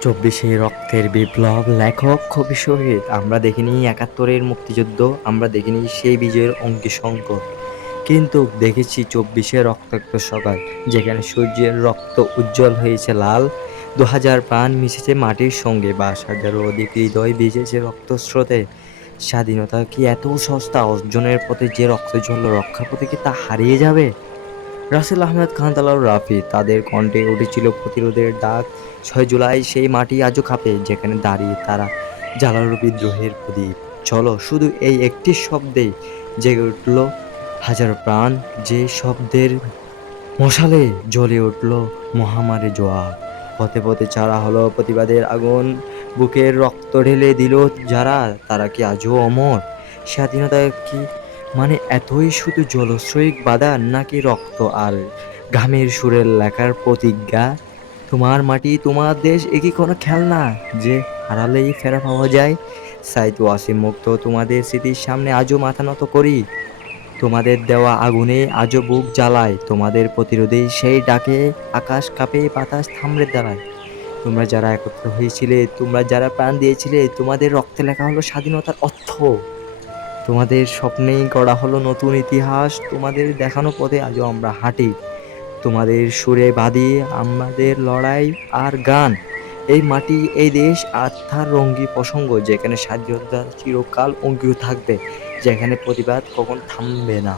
চব্বিশে রক্তের বিপ্লব, লেখক কবি শহীদ। আমরা দেখিনি একাত্তরের মুক্তিযুদ্ধ, আমরা দেখিনি সেই বিজয়ের অঙ্কিসংখ্য, কিন্তু দেখেছি চব্বিশে রক্তাক্ত সকাল, যেখানে সূর্যের রক্ত উজ্জ্বল হয়েছে লাল। ২,০০০ প্রাণ মিশেছে মাটির সঙ্গে, ২২,০০০-এরও অধিক হৃদয় ভিজেছে রক্তস্রোতে। স্বাধীনতা কি এত সস্তা? অর্জনের পথে যে রক্ত ঝরল, রক্ষার পথে কি তা হারিয়ে যাবে? রাসেল আহমেদ খান, তালাল রাফি, তাদের কণ্ঠে উঠেছিল প্রতিরোধের ডাক। ৬ জুলাই সেই মাটি আজও কাঁপে, যেখানে দাঁড়িয়ে তারা জ্বালালো বিদ্রোহের প্রদীপ। চলো, শুধু এই একটি শব্দেই জেগে উঠল হাজারো প্রাণ, যে শব্দের মশালে জ্বলে উঠল মহামারী জোয়ার। পথে পথে চারা হলো প্রতিবাদের আগুন, বুকের রক্ত ঢেলে দিল যারা, তারা কি আজও অমর? স্বাধীনতা কি মানে এতই শুধু জলস্রয়িক বাধা, নাকি রক্ত আর ঘামের সুরের লেখার প্রতিজ্ঞা? তোমার মাটি, তোমার দেশ, এ কি কোনো খেলনা যে হারালেই ফেরা পাওয়া যায়? সাইদ ওয়াসিম মুক্ত, তোমাদের স্মৃতির সামনে আজও মাথা নত করি। তোমাদের দেওয়া আগুনে আজও বুক জ্বালায়, তোমাদের প্রতিরোধেই সেই ডাকে আকাশ কাঁপে, বাতাস থামড়ে দাঁড়ায়। তোমরা যারা একত্র হয়েছিলে, তোমরা যারা প্রাণ দিয়েছিলে, তোমাদের রক্তে লেখা হলো স্বাধীনতার অর্থ। তোমাদের স্বপ্নেই গড়া হলো নতুন ইতিহাস, তোমাদের দেখানো পথে আজও আমরা হাঁটি। তোমাদের সুরে বাঁধি আমাদের লড়াই আর গান। এই মাটি, এই দেশ আত্মার রঙ্গি প্রসঙ্গ, যেখানে স্বাধীনতা চিরকাল অঙ্কিত থাকবে, যেখানে প্রতিবাদ কখন থামবে না।